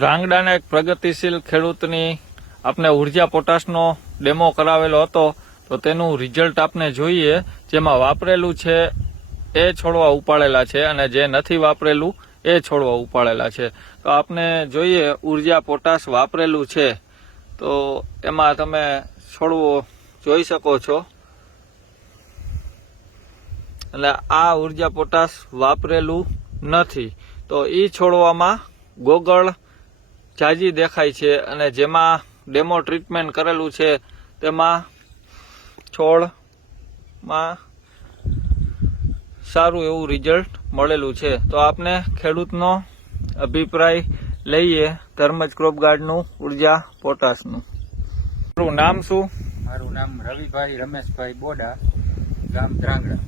ધ્રાંગડાના એક પ્રગતિશીલ ખેડૂતની આપણે ઉર્જા પોટાશનો ડેમો કરાવેલો હતો, તો તેનું રિઝલ્ટ આપણે જોઈએ. જેમાં વાપરેલું છે એ છોડવા ઉપાડેલા છે અને જે નથી વાપરેલું એ છોડવા ઉપાડેલા છે. તો આપણે જોઈએ ઉર્જા પોટાશ વાપરેલું છે તો એમાં તમે છોડવો જોઈ શકો છો. એટલે આ ઉર્જા પોટાશ વાપરેલું નથી, તો ઈ છોડવામાં ગોગળ જાજી દેખાય છે અને જેમાં ડેમો ટ્રીટમેન્ટ કરેલું છે તેમાં છોડમાં સારું એવું રિઝલ્ટ મળેલું છે. તો આપને ખેડૂતનો અભિપ્રાય લઈએ ધર્મજ ક્રોપ ગાર્ડનું ઉર્જા પોટાશનું. મારું નામ શું? મારું નામ રવિભાઈ રમેશભાઈ બોડા, ગામ ધ્રાંગડા,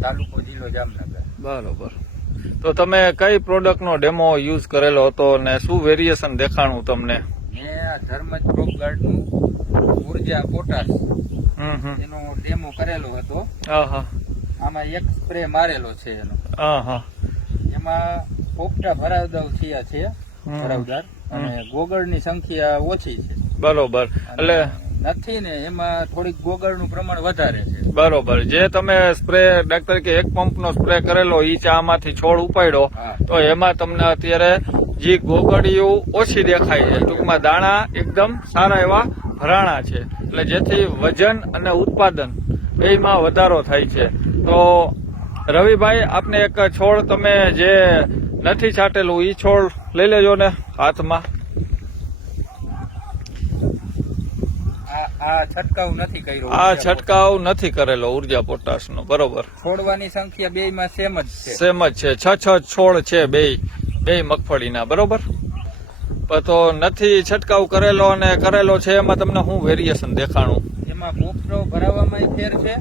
તાલુકો જિલ્લો જામનગર. બરોબર. તો તમે કઈ પ્રોડક્ટનો ડેમો યુઝ કરેલો હતો અને શું વેરિએશન દેખાણું તમને? મેં આ ધર્મજ ક્રોપ ગાર્ડનું ઉર્જા પોટાશ એનો ડેમો કરેલો હતો. આમાં એક સ્પ્રે મારેલો છે એનો. એમાં પોપટા ભરાવદાર થયા છે, ભરાવદાર, અને ગોગળની સંખ્યા ઓછી છે. બરોબર. એટલે નથી ને એમાં થોડીક ગોગળનું પ્રમાણ વધારે છે. બરોબર. જે તમે સ્પ્રે ડાક્ટર કે એક પંપનો સ્પ્રે કરેલો ઈ ચામાંથી છોડ ઉપાડ્યો તો એમાં તમને અત્યારે જે ગોગળિયું ઓછી દેખાય છે. ટૂંકમાં દાણા એકદમ સારા એવા ભરાણા છે, એટલે જેથી વજન અને ઉત્પાદન બેયમાં વધારો થાય છે. તો રવિભાઈ, આપને એક છોડ તમે જે નથી છાંટેલું ઈ છોડ લઈ લેજો ને હાથમાં. આ છંટકાવ નથી કર્યો. આ છંટકાવ નથી કરેલો ઉર્જા પોટાશનો. બરોબર. છોડવાની સંખ્યા બેયમાં સેમ જ છે. સેમ જ છે. 6 છોડ છે બે મગફળીના. બરોબર. તો નથી છંટકાવ કરેલો અને કરેલો છે એમાં તમને શું વેરિએશન દેખાણું? એમાં પોપટો ભરાવામાં ફેર છે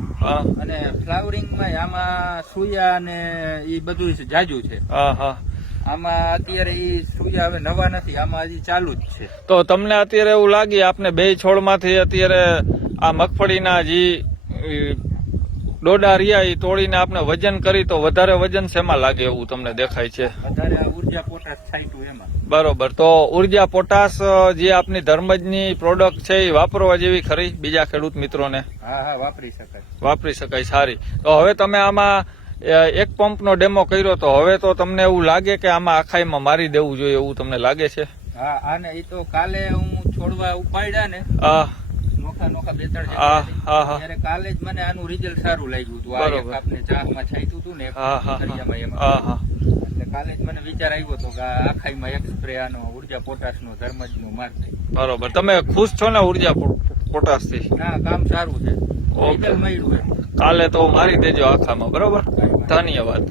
અને ફ્લાવરિંગમાં આમાં સુયા ને એ બધું જાજુ છે. આમાં અત્યારે ઈ સુયા હવે નવા નથી, આમાં હજી ચાલુ જ છે. તો તમને અત્યારે એવું લાગે આપને બે છોડમાંથી અત્યારે આ મગફળીના જે ડોડા રહ્યા એ તોડીને આપણે વજન કરી તો વધારે વજન શેમાં લાગે એવું તમને દેખાય છે? વધારે ઉર્જા પોટાશ છાંટ્યું એમાં. બરોબર. તો ઉર્જા પોટાશ જે આપની ધર્મજની પ્રોડક્ટ છે એ વાપરવા જેવી ખરી બીજા ખેડૂત મિત્રોને? હા, વાપરી શકાય. વાપરી શકાય. સારી. તો હવે તમે આમાં એક પંપનો ડેમો કર્યો, તો હવે તો તમને એવું લાગે કે આમાં આખાઈમાં મારી દેવું જોઈએ એવું તમને લાગે છે? હા, આને એ તો કાલે હું છોડવા ઉપાડ્યા ને નોખા 2-3 ત્યારે કાલે જ મને આનું રિઝલ્ટ સારું લાગ્યું હતું. આ એક આપણે ચામાં છાંટ્યું હતું ને એમાં, એટલે કાલે જ મને વિચાર આવ્યો હતો કે આખાઈમાં એક સ્પ્રે આનો ઉર્જા પોટાશનો ધર્મજનું મારશે. બરોબર. તમે ખુશ છો ને ઉર્જા પોટાશ થી? ના, કામ સારું છે. મળ્યું કાલે તો મારી દેજો આખામાં. બરોબર. ધન્યવાદ.